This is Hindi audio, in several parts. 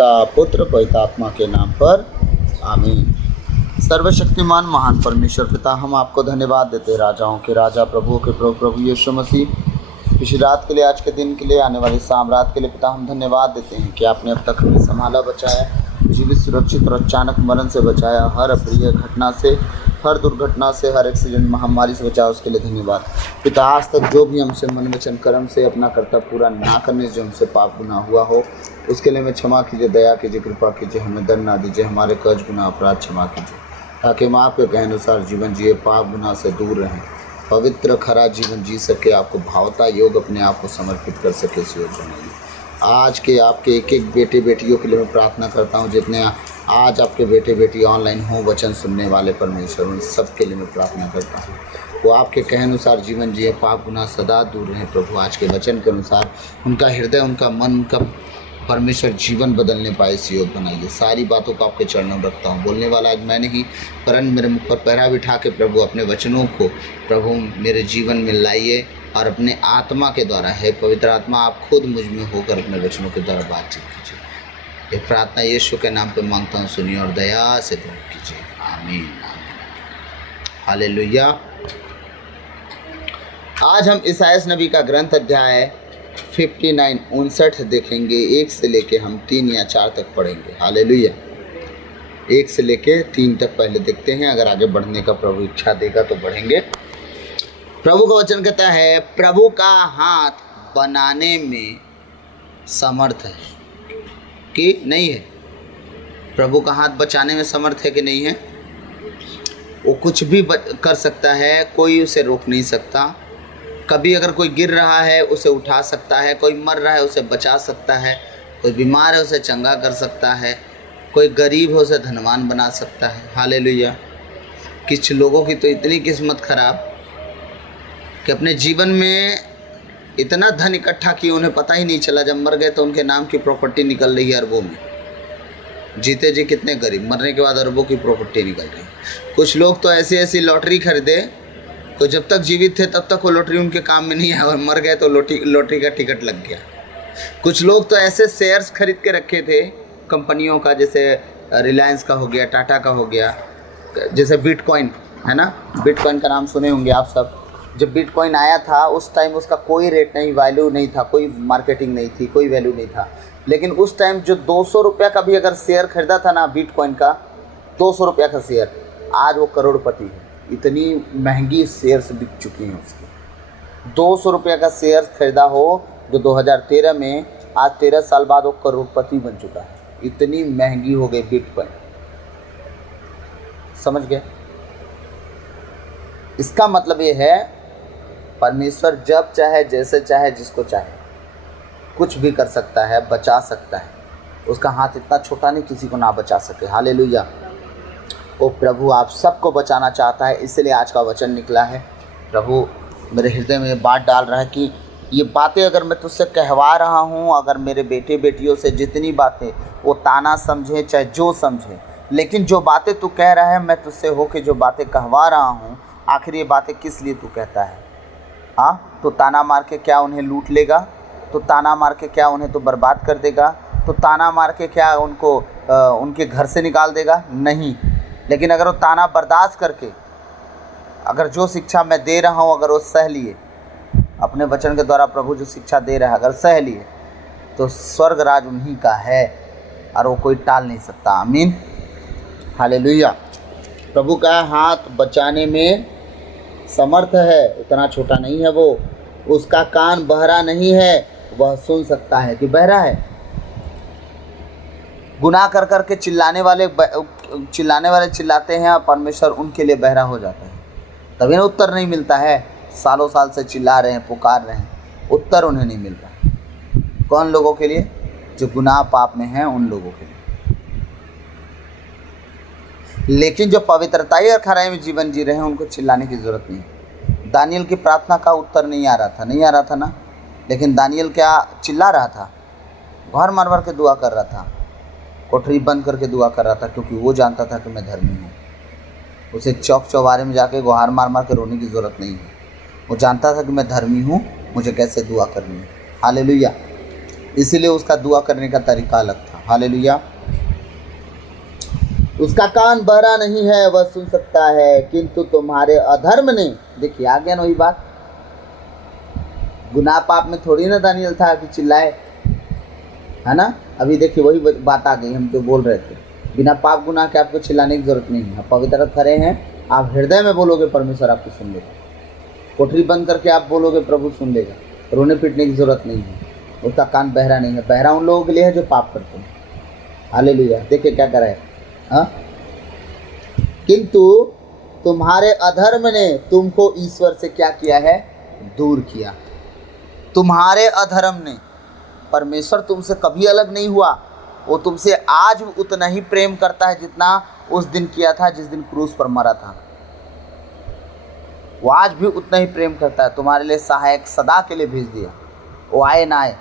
पिता पुत्र पवित्र आत्मा के नाम पर आमीन। सर्वशक्तिमान महान परमेश्वर पिता, हम आपको धन्यवाद देते हैं, राजाओं के राजा प्रभुओं के प्रभु प्रभु यीशु मसीह, पिछली रात के लिए, आज के दिन के लिए, आने वाली शाम रात के लिए पिता हम धन्यवाद देते हैं कि आपने अब तक हमें संभाला, बचाया, जीवित सुरक्षित और अचानक मरण से बचाया, हर अप्रिय घटना से, हर दुर्घटना से, हर एक्सीडेंट महामारी से बचाया, उसके लिए धन्यवाद पिता। आज तक जो भी हमसे मन वचन कर्म से अपना कर्तव्य पूरा ना करने से जो हमसे पाप गुनाह हुआ हो, उसके लिए हमें क्षमा कीजिए, दया कीजिए, कृपा कीजिए, हमें दंड ना दीजिए, हमारे कर्ज गुनाह अपराध क्षमा कीजिए, ताकि हम आपके कहे अनुसार जीवन जिए, पाप गुनाह से दूर रहें, पवित्र खरा जीवन जी सके, आपको भावता योग अपने आप को समर्पित कर सके, इस योग बनाइए। आज के आपके एक एक बेटे बेटियों के लिए मैं प्रार्थना करता हूँ, जितने आज आपके बेटे बेटी ऑनलाइन हों, वचन सुनने वाले परमेश्वर, उन सब के लिए मैं प्रार्थना करता हूँ, वो आपके कहे अनुसार जीवन जिए, पाप गुनाह सदा दूर रहें प्रभु। आज के वचन के अनुसार उनका हृदय, उनका मन, उनका परमेश्वर जीवन बदलने पाए, इस योग बनाइए। सारी बातों को आपके चरणों में रखता हूँ, बोलने वाला आज मैं नहीं, परंतु मेरे मुख पर पहरा बिठा के प्रभु अपने वचनों को प्रभु मेरे जीवन में लाइए, और अपने आत्मा के द्वारा, है पवित्र आत्मा, आप खुद मुझ में होकर अपने वचनों के द्वारा बातचीत कीजिए। ये प्रार्थना यीशु के नाम पे मांगता हूँ, सुनिए और दया से ग्रहण कीजिए, आमीन आमीन हालेलुया। आज हम ईसायास नबी का ग्रंथ अध्याय 59 देखेंगे, 1 से लेके हम 3 या 4 तक पढ़ेंगे। हालेलुया। 1 से लेके 3 तक पहले देखते हैं, अगर आगे बढ़ने का प्रभु इच्छा देगा तो बढ़ेंगे। प्रभु का वचन कहता है, प्रभु का हाथ बनाने में समर्थ है कि नहीं है? प्रभु का हाथ बचाने में समर्थ है कि नहीं है? वो कुछ भी कर सकता है, कोई उसे रोक नहीं सकता। कभी अगर कोई गिर रहा है उसे उठा सकता है, कोई मर रहा है उसे बचा सकता है, कोई बीमार है उसे चंगा कर सकता है, कोई गरीब है उसे धनवान बना सकता है। हालेलुया। कुछ लोगों की तो इतनी किस्मत खराब कि अपने जीवन में इतना धन इकट्ठा किया, उन्हें पता ही नहीं चला, जब मर गए तो उनके नाम की प्रॉपर्टी निकल रही है अरबों में। जीते जी कितने गरीब, मरने के बाद अरबों की प्रॉपर्टी निकल रही है। कुछ लोग तो ऐसी ऐसी लॉटरी खरीदे, तो जब तक जीवित थे तब तक वो लॉटरी उनके काम में नहीं आया, और मर गए तो लॉटरी का टिकट लग गया। कुछ लोग तो ऐसे शेयर्स खरीद के रखे थे कंपनियों का, जैसे रिलायंस का हो गया, टाटा का हो गया, जैसे बिटकॉइन है ना, बिटकॉइन का नाम सुने होंगे आप सब। जब बिटकॉइन आया था उस टाइम उसका कोई रेट नहीं, वैल्यू नहीं था, कोई मार्केटिंग नहीं थी, कोई वैल्यू नहीं था। लेकिन उस टाइम जो 200 रुपये का भी अगर शेयर खरीदा था ना बिटकॉइन का, 200 रुपये का शेयर, आज वो करोड़पति है। इतनी महंगी शेयर्स बिक चुकी हैं उसकी। 200 रुपये का शेयर खरीदा हो जो 2013 में, आज 13 साल बाद वो करोड़पति बन चुका है। इतनी महंगी हो गई बिटकॉइन, समझ गए? इसका मतलब ये है, परमेश्वर जब चाहे, जैसे चाहे, जिसको चाहे कुछ भी कर सकता है, बचा सकता है। उसका हाथ इतना छोटा नहीं किसी को ना बचा सके। हालेलुया। ओ प्रभु आप सबको बचाना चाहता है, इसलिए आज का वचन निकला है। प्रभु मेरे हृदय में ये बात डाल रहा है कि ये बातें अगर मैं तुझसे कहवा रहा हूँ, अगर मेरे बेटे बेटियों से जितनी बातें वो ताना समझे चाहे जो समझे, लेकिन जो बातें तू कह रहा है, मैं तुझसे होके जो बातें कहवा रहा हूँ, आखिर ये बातें किस लिए तू कहता है? हाँ, तो ताना मार के क्या उन्हें लूट लेगा? तो ताना मार के क्या उन्हें तो बर्बाद कर देगा? तो ताना मार के क्या उनको उनके घर से निकाल देगा? नहीं। लेकिन अगर वो ताना बर्दाश्त करके, अगर जो शिक्षा मैं दे रहा हूँ अगर वो सह लिए, अपने वचन के द्वारा प्रभु जो शिक्षा दे रहा है अगर सह लिए, तो स्वर्ग राज उन्हीं का है और वो कोई टाल नहीं सकता। आमीन हालेलुया। प्रभु का हाथ बचाने में समर्थ है, उतना छोटा नहीं है वो। उसका कान बहरा नहीं है, वह सुन सकता है। कि बहरा है? गुनाह कर कर के चिल्लाने वाले चिल्लाते हैं, और परमेश्वर उनके लिए बहरा हो जाता है। तभी ना उत्तर नहीं मिलता है। सालों साल से चिल्ला रहे हैं, पुकार रहे हैं, उत्तर उन्हें नहीं मिल रहा। कौन लोगों के लिए? जो गुनाह पाप में हैं, उन लोगों के लिए। लेकिन जो पवित्रताई और खराई में जीवन जी रहे हैं, उनको चिल्लाने की ज़रूरत नहीं। दानियल की प्रार्थना का उत्तर नहीं आ रहा था ना, लेकिन दानियल क्या चिल्ला रहा था? घर मार मार के दुआ कर रहा था, कोठरी बंद करके दुआ कर रहा था, क्योंकि वो जानता था कि मैं धर्मी हूँ। उसे चौक चौबारे में जाके गुहार मार मार के रोने की ज़रूरत नहीं है। वो जानता था कि मैं धर्मी हूँ, मुझे कैसे दुआ करनी है। हालेलुया। इसीलिए उसका दुआ करने का तरीका अलग था। हालेलुया। उसका कान बहरा नहीं है, वह सुन सकता है, किंतु तुम्हारे अधर्म ने, देखिए आ गया ना वही बात, गुनाह पाप में थोड़ी ना दानियल था कि चिल्लाए, है ना। अभी देखिए वही बात आ गई, हम जो बोल रहे थे, बिना पाप गुनाह के आपको चिल्लाने की जरूरत नहीं है। आप पवित्र खड़े हैं, आप हृदय में बोलोगे परमेश्वर आपको सुन लेगा। कोठरी बंद करके आप बोलोगे प्रभु सुन लेगा। रोने पीटने की जरूरत नहीं है। उसका कान बहरा नहीं है। बहरा उन लोगों के लिए है जो पाप करते हैं। हालेलुया। देखिए क्या करा है, हाँ, किंतु तुम्हारे अधर्म ने तुमको ईश्वर से क्या किया है, दूर किया। तुम्हारे अधर्म ने, परमेश्वर तुमसे कभी अलग नहीं हुआ। वो तुमसे आज उतना ही प्रेम करता है जितना उस दिन किया था जिस दिन क्रूस पर मरा था। वो आज भी उतना ही प्रेम करता है। तुम्हारे लिए सहायक सदा के लिए भेज दिया। वो आए ना आए,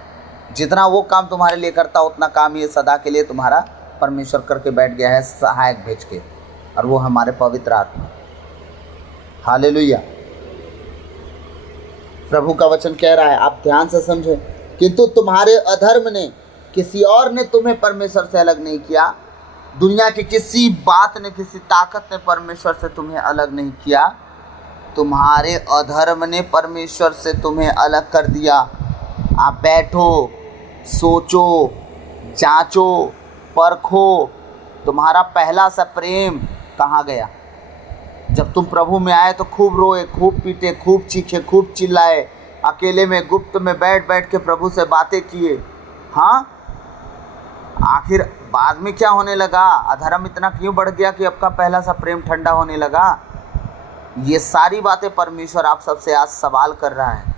जितना वो काम तुम्हारे लिए करता उतना काम ये सदा के लिए तुम्हारा परमेश्वर करके बैठ गया है, सहायक भेज के, और वो हमारे पवित्र आत्मा। हालेलुया। प्रभु का वचन कह रहा है, आप ध्यान से समझें, किंतु तुम्हारे अधर्म ने, किसी और ने तुम्हें परमेश्वर से अलग नहीं किया। दुनिया की किसी बात ने, किसी ताकत ने परमेश्वर से तुम्हें अलग नहीं किया। तुम्हारे अधर्म ने परमेश्वर से तुम्हें अलग कर दिया। आप बैठो, सोचो, जांचो, परखो, तुम्हारा पहला सा प्रेम कहाँ गया। जब तुम प्रभु में आए तो खूब रोए, खूब पीटे, खूब चीखे, खूब चिल्लाए, अकेले में गुप्त में बैठ बैठ के प्रभु से बातें किए। हाँ, आखिर बाद में क्या होने लगा? अधर्म इतना क्यों बढ़ गया कि आपका पहला सा प्रेम ठंडा होने लगा? ये सारी बातें परमेश्वर आप सबसे आज सवाल कर रहा है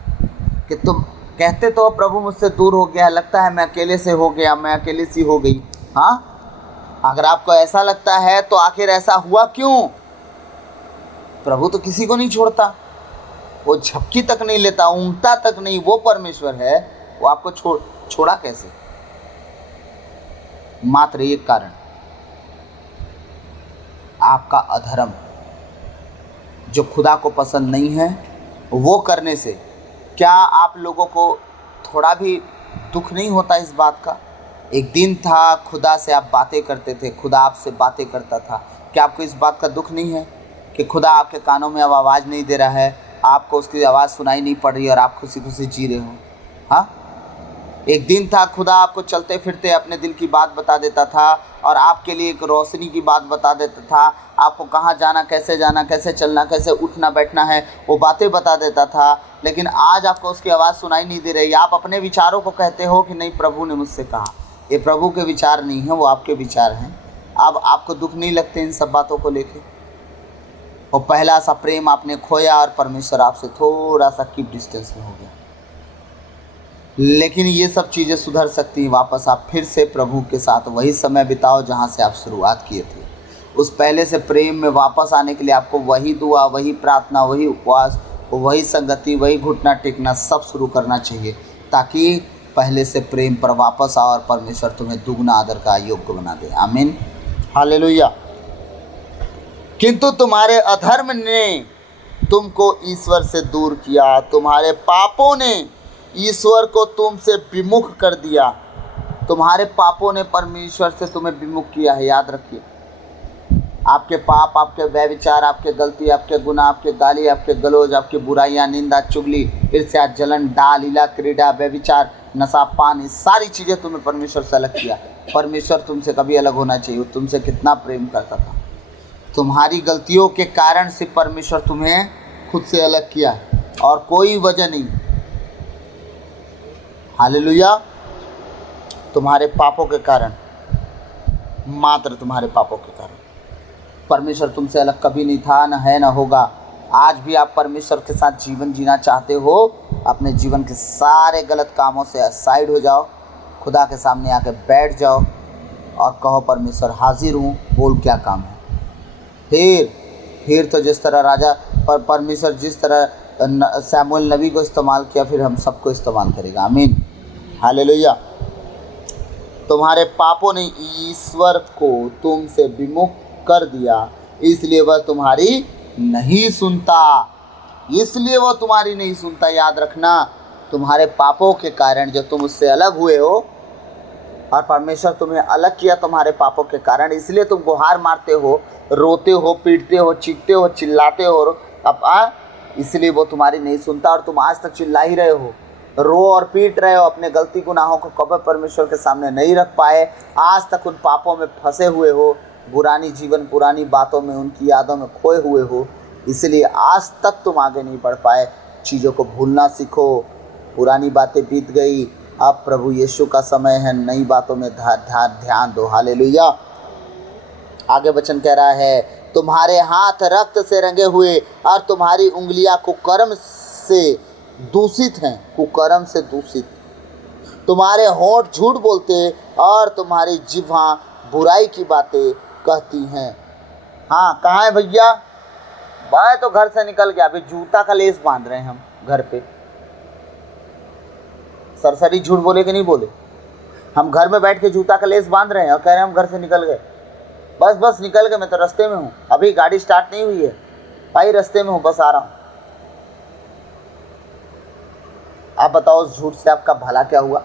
कि तुम कहते तो प्रभु मुझसे दूर हो गया है, लगता है मैं अकेले से हो गया, मैं अकेले सी हो गई। हाँ, अगर आपको ऐसा लगता है तो आखिर ऐसा हुआ क्यों? प्रभु तो किसी को नहीं छोड़ता, वो झपकी तक नहीं लेता, ऊँगता तक नहीं। वो परमेश्वर है, वो आपको छोड़ा कैसे? मात्र एक कारण, आपका अधर्म, जो खुदा को पसंद नहीं है वो करने से। क्या आप लोगों को थोड़ा भी दुख नहीं होता इस बात का? एक दिन था खुदा से आप बातें करते थे, खुदा आपसे बातें करता था। क्या आपको इस बात का दुख नहीं है कि खुदा आपके कानों में अब आवाज़ नहीं दे रहा है, आपको उसकी आवाज़ सुनाई नहीं पड़ रही और आप खुशी खुशी जी रहे हो? हाँ, एक दिन था खुदा आपको चलते फिरते अपने दिल की बात बता देता था और आपके लिए एक रोशनी की बात बता देता था। आपको कहाँ जाना, कैसे चलना, कैसे उठना बैठना है, वो बातें बता देता था। लेकिन आज आपको उसकी आवाज़ सुनाई नहीं दे रही। आप अपने विचारों को कहते हो कि नहीं, प्रभु ने मुझसे कहा। ये प्रभु के विचार नहीं हैं, वो आपके विचार हैं। अब आपको दुख नहीं लगते इन सब बातों को लेके? वो पहला सा प्रेम आपने खोया और परमेश्वर आपसे थोड़ा सा कीप डिस्टेंस में हो गया। लेकिन ये सब चीज़ें सुधर सकती हैं। वापस आप फिर से प्रभु के साथ वही समय बिताओ जहाँ से आप शुरुआत किए थे। उस पहले से प्रेम में वापस आने के लिए आपको वही दुआ, वही प्रार्थना, वही उपवास, वही संगति, वही घुटना टेकना सब शुरू करना चाहिए, ताकि पहले से प्रेम पर वापस आओ और परमेश्वर तुम्हें दुगना आदर का योग्य बना दे। आमीन, हालेलुया। किंतु तुम्हारे अधर्म ने तुमको ईश्वर से दूर किया, तुम्हारे पापों ने ईश्वर को तुमसे विमुख कर दिया। तुम्हारे पापों ने परमेश्वर से तुम्हें विमुख किया है। याद रखिए, आपके पाप, आपके व्यभिचार, आपके गलती, आपके गुनाह, आपके गाली, आपके गलौज, आपकी बुराइयां, निंदा, चुगली, ईर्ष्या, जलन, डाल, लीला, क्रीड़ा, व्यभिचार, नशा पान, ये सारी चीज़ें तुम्हें परमेश्वर से अलग किया। परमेश्वर तुमसे कभी अलग होना चाहिए। तुमसे कितना प्रेम करता था। तुम्हारी गलतियों के कारण से परमेश्वर तुम्हें खुद से अलग किया और कोई वजह नहीं। हालेलुया। तुम्हारे पापों के कारण, मात्र तुम्हारे पापों के कारण परमेश्वर तुमसे अलग कभी नहीं था, न है, न होगा। आज भी आप परमेश्वर के साथ जीवन जीना चाहते हो, अपने जीवन के सारे गलत कामों से साइड हो जाओ, खुदा के सामने आके बैठ जाओ और कहो परमेश्वर हाजिर हूँ, बोल क्या काम है। फिर तो जिस तरह राजा परमेश्वर जिस तरह सैमुएल नबी को इस्तेमाल किया, फिर हम सबको इस्तेमाल करेगा। आमीन, हालेलुया। तुम्हारे पापों ने ईश्वर को तुमसे विमुख कर दिया, इसलिए वह तुम्हारी नहीं सुनता। इसलिए वह तुम्हारी नहीं सुनता। याद रखना, तुम्हारे पापों के कारण जो तुम उससे अलग हुए हो, और परमेश्वर तुम्हें अलग किया तुम्हारे पापों के कारण, इसलिए तुम गुहार मारते हो, रोते हो, पीटते हो, चीखते हो, चिल्लाते हो। अब इसलिए वो तुम्हारी नहीं सुनता और तुम आज तक चिल्ला ही रहे हो, रो और पीट रहे हो, अपने गलती गुनाहों को कभी परमेश्वर के सामने नहीं रख पाए, आज तक उन पापों में फंसे हुए हो, पुरानी जीवन पुरानी बातों में, उनकी यादों में खोए हुए हो, इसलिए आज तक तुम आगे नहीं बढ़ पाए। चीज़ों को भूलना सीखो, पुरानी बातें बीत गई, अब प्रभु यीशु का समय है, नई बातों में ध्यान दो। हालेलुया। आगे वचन कह रहा है, तुम्हारे हाथ रक्त से रंगे हुए और तुम्हारी उंगलियां कुकर्म से दूषित हैं, कुकर्म से दूषित। तुम्हारे होंठ झूठ बोलते और तुम्हारी जिह्वा बुराई की बातें कहती हैं। हाँ, कहाँ है भैया? मैं तो घर से निकल गया, अभी जूता का लेस बांध रहे हैं हम घर पे। सरसरी झूठ बोले कि नहीं बोले? हम घर में बैठ के जूता का लेस बांध रहे हैं और कह रहे हैं हम घर से निकल गए। बस निकल गए, मैं तो रास्ते में हूँ, अभी गाड़ी स्टार्ट नहीं हुई है भाई, रास्ते में हूँ, बस आ रहा हूँ। आप बताओ, उस झूठ से आपका भला क्या हुआ?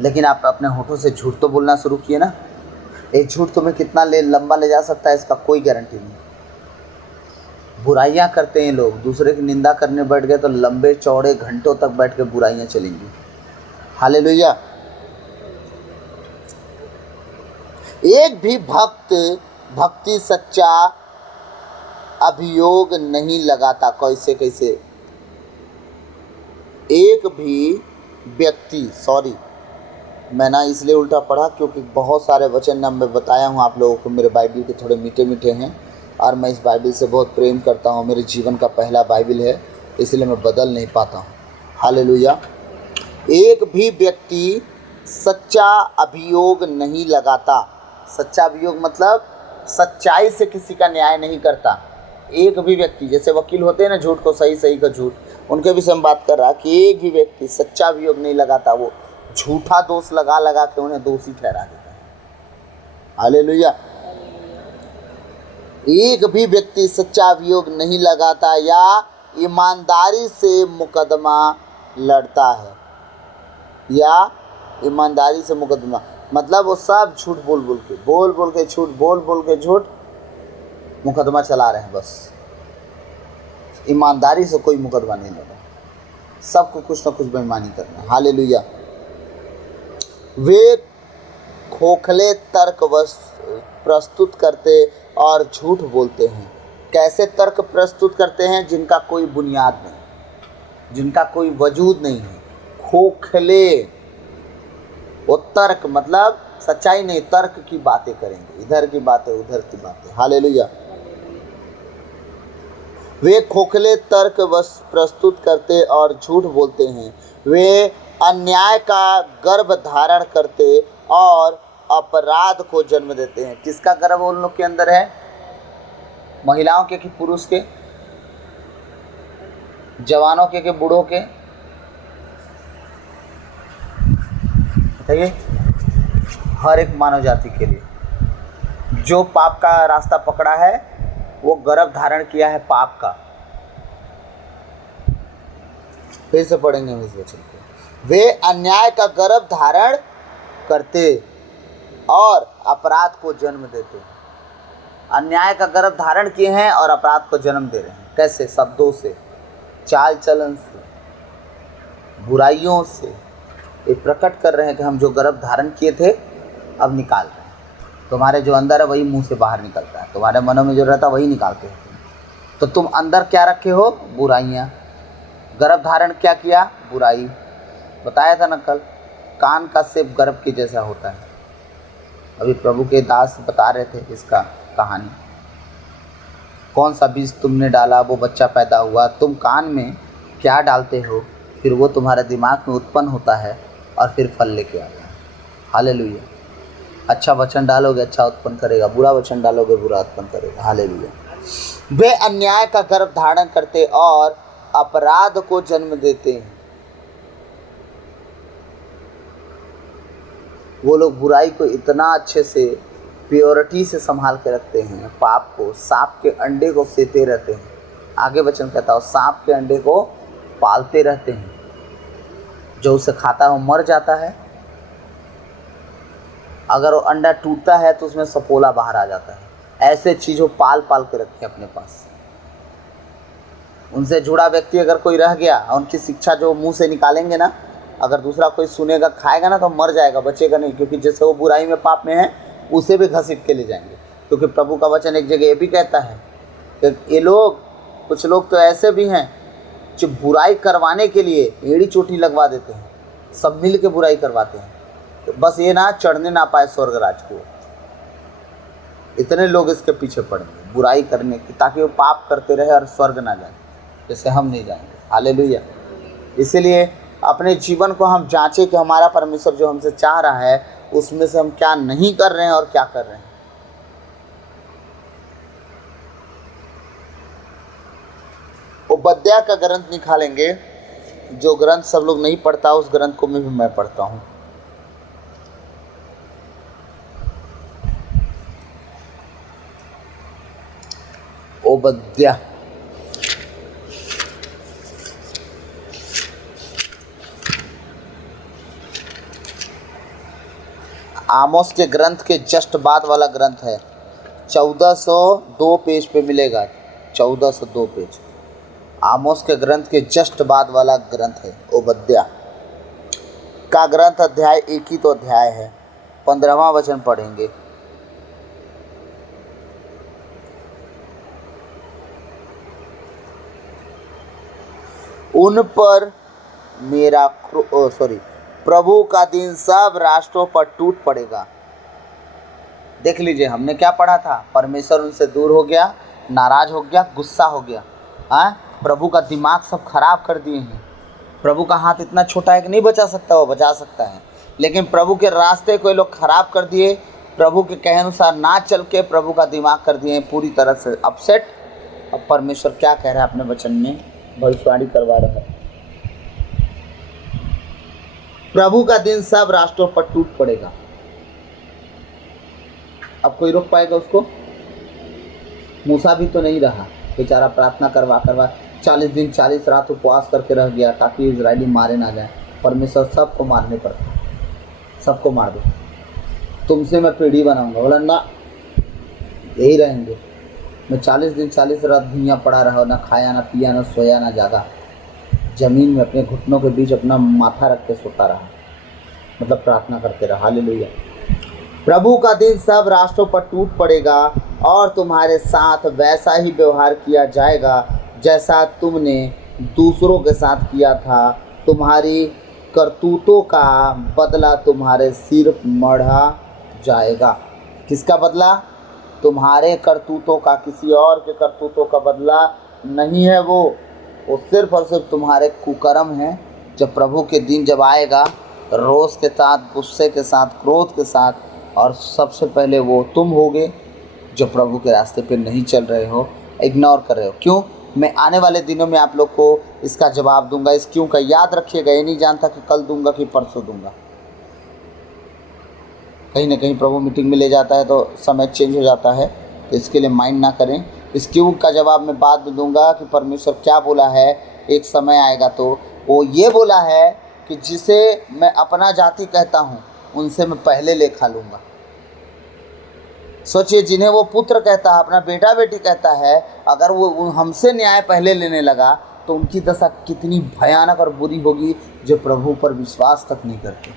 लेकिन आप अपने होठों से झूठ तो बोलना शुरू किए ना। एक झूठ तुम्हें कितना लंबा ले जा सकता है, इसका कोई गारंटी नहीं। बुराइयां करते हैं लोग, दूसरे की निंदा करने बैठ गए तो लंबे चौड़े घंटों तक बैठ के बुराइयां चलेंगी। हालेलुया। एक भी भक्ति सच्चा अभियोग नहीं लगाता। कैसे एक भी व्यक्ति, सॉरी मैं ना इसलिए उल्टा पढ़ा क्योंकि बहुत सारे वचन ना मैं बताया हूँ आप लोगों को, मेरे बाइबल के थोड़े मीठे मीठे हैं और मैं इस बाइबल से बहुत प्रेम करता हूँ, मेरे जीवन का पहला बाइबल है, इसलिए मैं बदल नहीं पाता हूँ। हालेलुया। एक भी व्यक्ति सच्चा अभियोग नहीं लगाता। सच्चा अभियोग मतलब सच्चाई से किसी का न्याय नहीं करता। एक भी व्यक्ति, जैसे वकील होते हैं ना, झूठ को सही का झूठ, उनके विषय में बात कर रहा कि एक भी व्यक्ति सच्चा अभियोग नहीं लगाता, वो झूठा दोष लगा के उन्हें दोषी ठहरा देता है। हालेलुया। एक भी व्यक्ति सच्चा अभियोग नहीं लगाता या ईमानदारी से मुकदमा लड़ता है, या ईमानदारी से मुकदमा मतलब वो सब झूठ बोल के झूठ मुकदमा चला रहे हैं, बस ईमानदारी से कोई मुकदमा नहीं लड़ा, सबको कुछ ना कुछ बेईमानी करना है। हालेलुया। वे खोखले तर्क प्रस्तुत करते और झूठ बोलते हैं। कैसे तर्क प्रस्तुत करते हैं? जिनका कोई बुनियाद नहीं, जिनका कोई वजूद नहीं है। खोखले, वो तर्क मतलब सच्चाई नहीं, तर्क की बातें करेंगे, इधर की बातें उधर की बातें। हालेलुया। वे खोखले तर्क प्रस्तुत करते और झूठ बोलते हैं। वे अन्याय का गर्भ धारण करते और अपराध को जन्म देते हैं। किसका गर्भ उन लोग के अंदर है? महिलाओं के कि पुरुष के? जवानों के बूढ़ों के? बताइए। हर एक मानव जाति के लिए जो पाप का रास्ता पकड़ा है, वो गर्भ धारण किया है पाप का। फिर से पढ़ेंगे हम इस वचन को। वे अन्याय का गर्भ धारण करते और अपराध को जन्म देते हैं। अन्याय का गर्भ धारण किए हैं और अपराध को जन्म दे रहे हैं। कैसे? शब्दों से, चाल चलन से, बुराइयों से। ये प्रकट कर रहे हैं कि हम जो गर्भ धारण किए थे अब निकाल रहे हैं। तुम्हारे जो अंदर है वही मुंह से बाहर निकलता है, तुम्हारे मनों में जो रहता है वही निकालते हो। तो तुम अंदर क्या रखे हो? बुराइयाँ। गर्भ धारण क्या किया? बुराई। बताया था ना कल, कान का सेब गर्भ के जैसा होता है। अभी प्रभु के दास बता रहे थे इसका कहानी। कौन सा बीज तुमने डाला, वो बच्चा पैदा हुआ। तुम कान में क्या डालते हो, फिर वो तुम्हारे दिमाग में उत्पन्न होता है और फिर फल लेके आता है। हालेलुया। अच्छा वचन डालोगे अच्छा उत्पन्न करेगा, बुरा वचन डालोगे बुरा उत्पन्न करेगा। हालेलुया। वे अन्याय का गर्भ धारण करते और अपराध को जन्म देते हैं। वो लोग बुराई को इतना अच्छे से प्योरिटी से संभाल के रखते हैं, पाप को, सांप के अंडे को सेते रहते हैं। आगे वचन कहता हो, सांप के अंडे को पालते रहते हैं। जो उसे खाता है वो मर जाता है, अगर वो अंडा टूटता है तो उसमें सपोला बाहर आ जाता है। ऐसे चीज़ों पाल पाल के रखें अपने पास। उनसे जुड़ा व्यक्ति अगर कोई रह गया और उनकी शिक्षा जो मुंह से निकालेंगे ना, अगर दूसरा कोई सुनेगा खाएगा ना तो मर जाएगा, बचेगा नहीं। क्योंकि जैसे वो बुराई में पाप में है उसे भी घसीट के ले जाएंगे। क्योंकि प्रभु का वचन एक जगह ये भी कहता है कि ये लोग, कुछ लोग तो ऐसे भी हैं जो बुराई करवाने के लिए एड़ी चोटी लगवा देते हैं, सब मिल के बुराई करवाते हैं, तो बस ये ना चढ़ने ना पाए स्वर्ग राज को। इतने लोग इसके पीछे पड़ेंगे बुराई करने की, ताकि वो पाप करते रहे और स्वर्ग ना जाए, जैसे हम नहीं जाएंगे। हालेलुया। इसीलिए अपने जीवन को हम जांचें कि हमारा परमेश्वर जो हमसे चाह रहा है उसमें से हम क्या नहीं कर रहे हैं और क्या कर रहे हैं। ओबद्याह का ग्रंथ निकालेंगे, जो ग्रंथ सब लोग नहीं पढ़ता उस ग्रंथ को मैं पढ़ता हूँ। ओबद्याह आमोस के ग्रंथ के जस्ट बाद वाला ग्रंथ है। 1402 पेज पे मिलेगा, 1402 पेज। आमोस के ग्रंथ के जस्ट बाद वाला ग्रंथ है। ओबद्याह का ग्रंथ अध्याय, एक ही तो अध्याय है। 15वां वचन पढ़ेंगे। उन पर मेरा प्रभु का दिन सब राष्ट्रों पर टूट पड़ेगा। देख लीजिए, हमने क्या पढ़ा था? परमेश्वर उनसे दूर हो गया, नाराज हो गया, गुस्सा हो गया। प्रभु का दिमाग सब खराब कर दिए हैं। प्रभु का हाथ इतना छोटा है कि नहीं बचा सकता, वो बचा सकता है, लेकिन प्रभु के रास्ते कोई लोग खराब कर दिए, प्रभु के कहे अनुसार ना चल के प्रभु का दिमाग कर दिए पूरी तरह से अपसेट। अब परमेश्वर क्या कह रहा है अपने वचन में, भविष्यवाणी करवा रहा है। प्रभु का दिन सब राष्ट्रों पर टूट पड़ेगा। अब कोई रोक पाएगा उसको? मूसा भी तो नहीं रहा, बेचारा प्रार्थना करवा 40 दिन 40 रात उपवास करके रह गया ताकि इजरायली मारे ना जाए। परमेश्वर सबको मारने पड़ता, सबको मार दो, तुमसे मैं पीढ़ी बनाऊंगा। बोला ना, यही रहेंगे। मैं 40 दिन 40 रात भूइयाँ पड़ा रहा, ना खाया ना पिया ना सोया ना जागा, जमीन में अपने घुटनों के बीच अपना माथा रख के सोता रहा, मतलब प्रार्थना करते रहा। हालेलुया। प्रभु का दिन सब राष्ट्रों पर टूट पड़ेगा और तुम्हारे साथ वैसा ही व्यवहार किया जाएगा जैसा तुमने दूसरों के साथ किया था। तुम्हारी करतूतों का बदला तुम्हारे सिर मढ़ा जाएगा। किसका बदला? तुम्हारे करतूतों का, किसी और के करतूतों का बदला नहीं है। वो सिर्फ और सिर्फ तुम्हारे कुकर्म हैं। जब प्रभु के दिन जब आएगा, रोष के साथ, गुस्से के साथ, क्रोध के साथ, और सबसे पहले वो तुम होगे जो प्रभु के रास्ते पे नहीं चल रहे हो, इग्नोर कर रहे हो। क्यों? मैं आने वाले दिनों में आप लोग को इसका जवाब दूंगा। इस क्यों का याद रखिएगा। ये नहीं जानता कि कल दूंगा कि परसों दूंगा। कहीं ना कहीं प्रभु मीटिंग में ले जाता है तो समय चेंज हो जाता है, तो इसके लिए माइंड ना करें। इस क्यों का जवाब मैं बाद में दूंगा कि परमेश्वर क्या बोला है। एक समय आएगा तो वो ये बोला है कि जिसे मैं अपना जाति कहता हूँ उनसे मैं पहले लेखा लूँगा। सोचिए, जिन्हें वो पुत्र कहता है, अपना बेटा बेटी कहता है, अगर वो हमसे न्याय पहले लेने लगा तो उनकी दशा कितनी भयानक और बुरी होगी जो प्रभु पर विश्वास तक नहीं करते।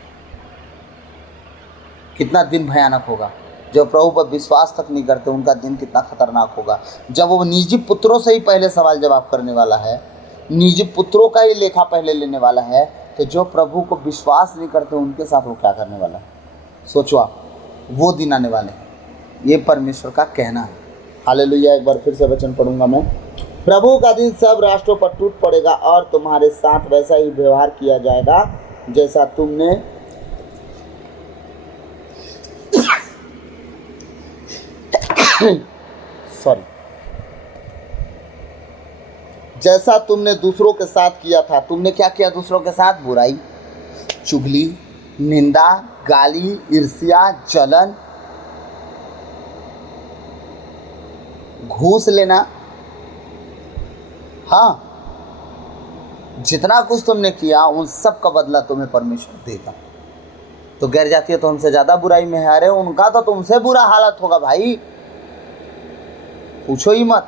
कितना दिन भयानक होगा। जो प्रभु पर विश्वास तक नहीं करते उनका दिन कितना खतरनाक होगा। जब वो निजी पुत्रों से ही पहले सवाल जवाब करने वाला है, निजी पुत्रों का ही लेखा पहले लेने वाला है, तो जो प्रभु को विश्वास नहीं करते उनके साथ वो क्या करने वाला है? सोचो आप, वो दिन आने वाले हैं। ये परमेश्वर का कहना है। हालेलुया। एक बार फिर से वचन पढ़ूंगा मैं। प्रभु का दिन सब राष्ट्रों पर टूट पड़ेगा और तुम्हारे साथ वैसा ही व्यवहार किया जाएगा जैसा तुमने जैसा तुमने दूसरों के साथ किया था। तुमने क्या किया दूसरों के साथ? बुराई, चुगली, निंदा, गाली, ईर्ष्या, जलन, घूस लेना। हाँ, जितना कुछ तुमने किया उन सब का बदला तुम्हें परमेश्वर देगा। तो गैर जातीय तो हमसे ज़्यादा बुराई में है। अरे उनका तो तुमसे बुरा हालत होगा भाई, पूछो ही मत।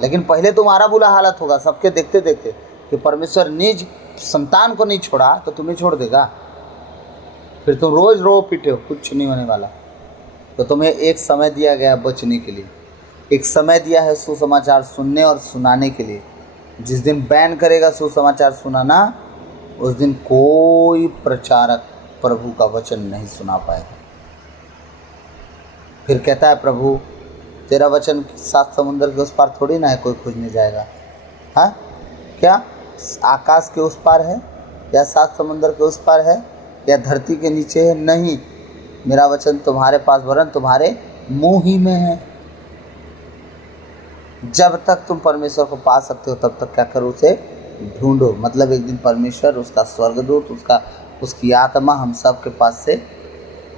लेकिन पहले तुम्हारा बुरा हालत होगा सबके देखते देखते कि परमेश्वर निज संतान को नहीं छोड़ा तो तुम्हें छोड़ देगा। फिर तुम रोज़ रो पीटे हो, कुछ नहीं होने वाला। तो तुम्हें एक समय दिया गया बचने के लिए, एक समय दिया है सुसमाचार सुनने और सुनाने के लिए। जिस दिन बैन करेगा सुसमाचार सुनाना, उस दिन कोई प्रचारक प्रभु का वचन नहीं सुना पाएगा। फिर कहता है प्रभु, तेरा वचन 7 समुंदर के उस पार थोड़ी ना है कोई खोजने जाएगा। हाँ, क्या आकाश के उस पार है, या 7 समुंदर के उस पार है, या धरती के नीचे है? नहीं, मेरा वचन तुम्हारे पास वरन तुम्हारे मुंह ही में है। जब तक तुम परमेश्वर को पा सकते हो तब तक क्या करो, उसे ढूंढो। मतलब एक दिन परमेश्वर, उसका स्वर्गदूत, उसकी आत्मा हम सब के पास से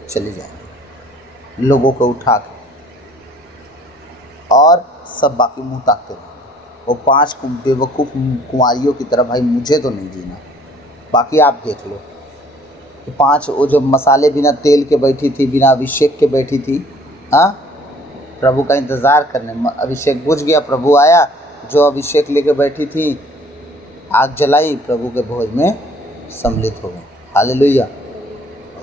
चली जाएगी, लोगों को उठा के, और सब बाकी मुंह ताकते रहे। वो 5 बेवकूफ़ कुंवारियों की तरह, भाई मुझे तो नहीं जीना, बाकी आप देख लो। 5 वो जो मसाले बिना तेल के बैठी थी, बिना अभिषेक के बैठी थी, हाँ, प्रभु का इंतज़ार करने। अभिषेक बुझ गया, प्रभु आया, जो अभिषेक लेके बैठी थी आग जलाई, प्रभु के भोज में सम्मिलित हो गए। हालेलुया।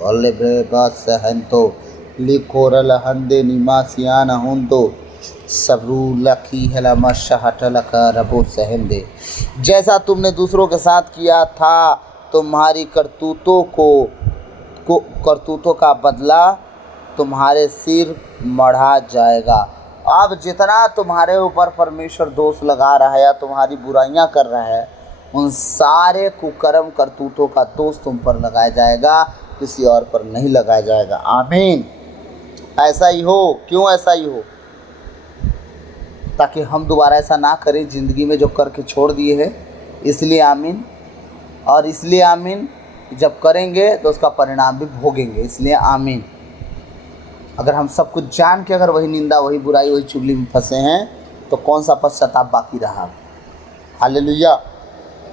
ओले बस हंतो लिकोरल हंदे निमासियान हुंतो सबरू लखी हलमा शहटल का रबो सहंदे। जैसा तुमने दूसरों के साथ किया था, तुम्हारी करतूतों का बदला तुम्हारे सिर मढ़ा जाएगा। अब जितना तुम्हारे ऊपर परमेश्वर दोष लगा रहा है या तुम्हारी बुराइयां कर रहा है, उन सारे कुकर्म करतूतों का दोष तुम पर लगाया जाएगा, किसी और पर नहीं लगाया जाएगा। आमीन। ऐसा ही हो। क्यों ऐसा ही हो? ताकि हम दोबारा ऐसा ना करें ज़िंदगी में जो करके छोड़ दिए है। इसलिए आमीन। और इसलिए आमीन, जब करेंगे तो उसका परिणाम भी भोगेंगे। इसलिए आमीन। अगर हम सब कुछ जान के अगर वही निंदा, वही बुराई, वही चुगली में फंसे हैं, तो कौन सा पश्चाताप बाकी रहा? हालेलुया।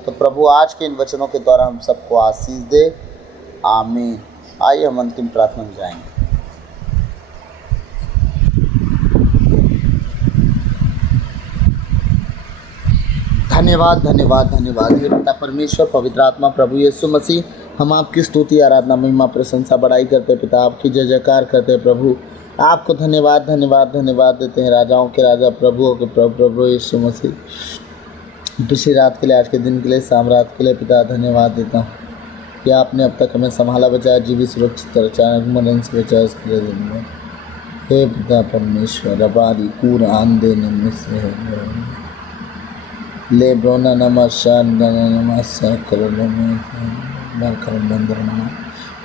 तो प्रभु आज के इन वचनों के द्वारा हम सबको आशीष दे। आमीन। आइए हम अंतिम प्रार्थना में जाएंगे। धन्यवाद धन्यवाद धन्यवाद हे पिता परमेश्वर, पवित्र आत्मा, प्रभु यीशु मसीह, हम आपकी स्तुति, आराधना, महिमा, प्रशंसा, बड़ाई करते हैं पिता, आपकी जय जयकार करते हैं प्रभु। आपको धन्यवाद धन्यवाद धन्यवाद देते हैं, राजाओं के राजा, प्रभुओं के प्रभु, प्रभु यीशु मसीह। पिछली रात के लिए, आज के दिन के लिए, शाम रात के लिए पिता धन्यवाद देता हूँ कि आपने अब तक हमें संभाला, बचाया, जीवित सुरक्षित, अचानक मरण से बचाया, इसके लिए धन्यवाद। हे पिता परमेश्वर, रबारी कूर आंदे नमस्ते ले ब्रोना नमस्कार नमस्कार करो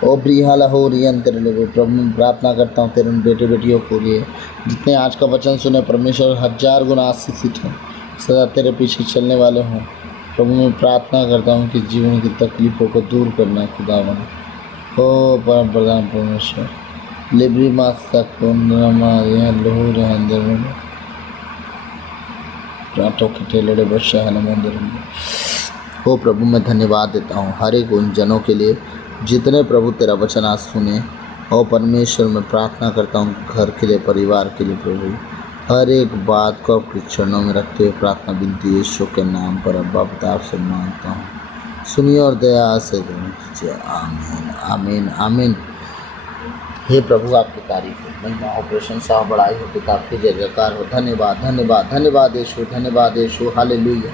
ओ ब्रिहाला हो रही अंतर लोगों। प्रभु मैं प्रार्थना करता हूँ तेरे बेटे बेटियों को लिए, जितने आज का वचन सुने परमेश्वर 1000 गुना आशीषित हों, सदा तेरे पीछे चलने वाले हों। प्रभु मैं प्रार्थना करता हूँ कि जीवन की तकलीफ़ों को दूर करना खुदावन ओ परम प्रधान परमेश्वर। लिब्री मास्ता को लोहर अंदर में प्रातों के टेलड़े वर्षा है मंदिर में। ओ प्रभु मैं धन्यवाद देता हूँ हर एक उन जनों के लिए जितने प्रभु तेरा वचन आज सुने। ओ परमेश्वर मैं प्रार्थना करता हूँ घर के लिए, परिवार के लिए, प्रभु हर एक बात को अपने चरणों में रखते हुए प्रार्थना विनती यीशु के नाम पर अब्बा पिता आपसे मांगता हूँ, सुनिए और दया से ग्रहण कीजिए। आमीन आमीन आमीन। हे प्रभु आपकी तारीफ हो, महिमा हो, प्रशंसा हो, बड़ाई हो, पिता आपकी जय जयकार हो। धन्यवाद धन्यवाद धन्यवाद यीशु, धन्यवाद यीशु। हालेलुया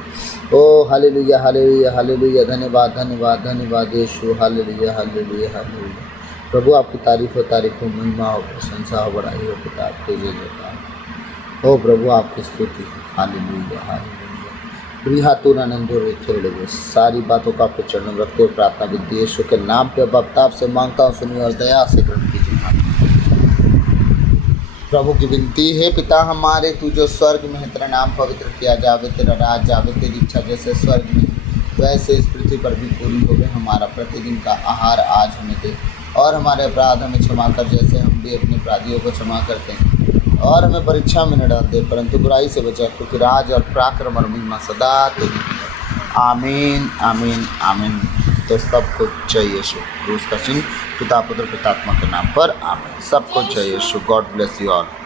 ओ हालेलुया हालेलुया हालेलुया। धन्यवाद धन्यवाद धन्यवाद यीशु। Hallelujah hallelujah hallelujah. प्रभु आपकी तारीफ हो, महिमा हो, प्रशंसा हो, बड़ाई हो, पिता आपकी जय जयकार हो। प्रभु आपकी स्तुति। Hallelujah hallelujah. बृहातुर आनंदो लोगों सारी बातों का आपके चरणों में रखते हुए प्रार्थना विनती यीशु के नाम पे बाप से मांगता हूँ, सुनिए और दया से ग्रहण कीजिए। प्रभु की विनती है, पिता हमारे तू जो स्वर्ग में है, तेरा नाम पवित्र किया जावे, तेरा राज जावे, तेरी इच्छा जैसे स्वर्ग में वैसे इस पृथ्वी पर भी पूरी होवे। हमारा प्रतिदिन का आहार आज हमें दे, और हमारे अपराध हमें क्षमा कर जैसे हम भी अपने अपराधियों को क्षमा करते हैं, और हमें परीक्षा में न डाल दे परंतु बुराई से बचा, क्योंकि राज और पराक्रम और महिमा सदा तेरी है। आमीन आमीन आमीन। तो सबको जय यीशु। क्रूस का चिन्ह, पिता पुत्र पितात्मा के नाम पर आमीन। सबको जय Yeshu. God bless you all.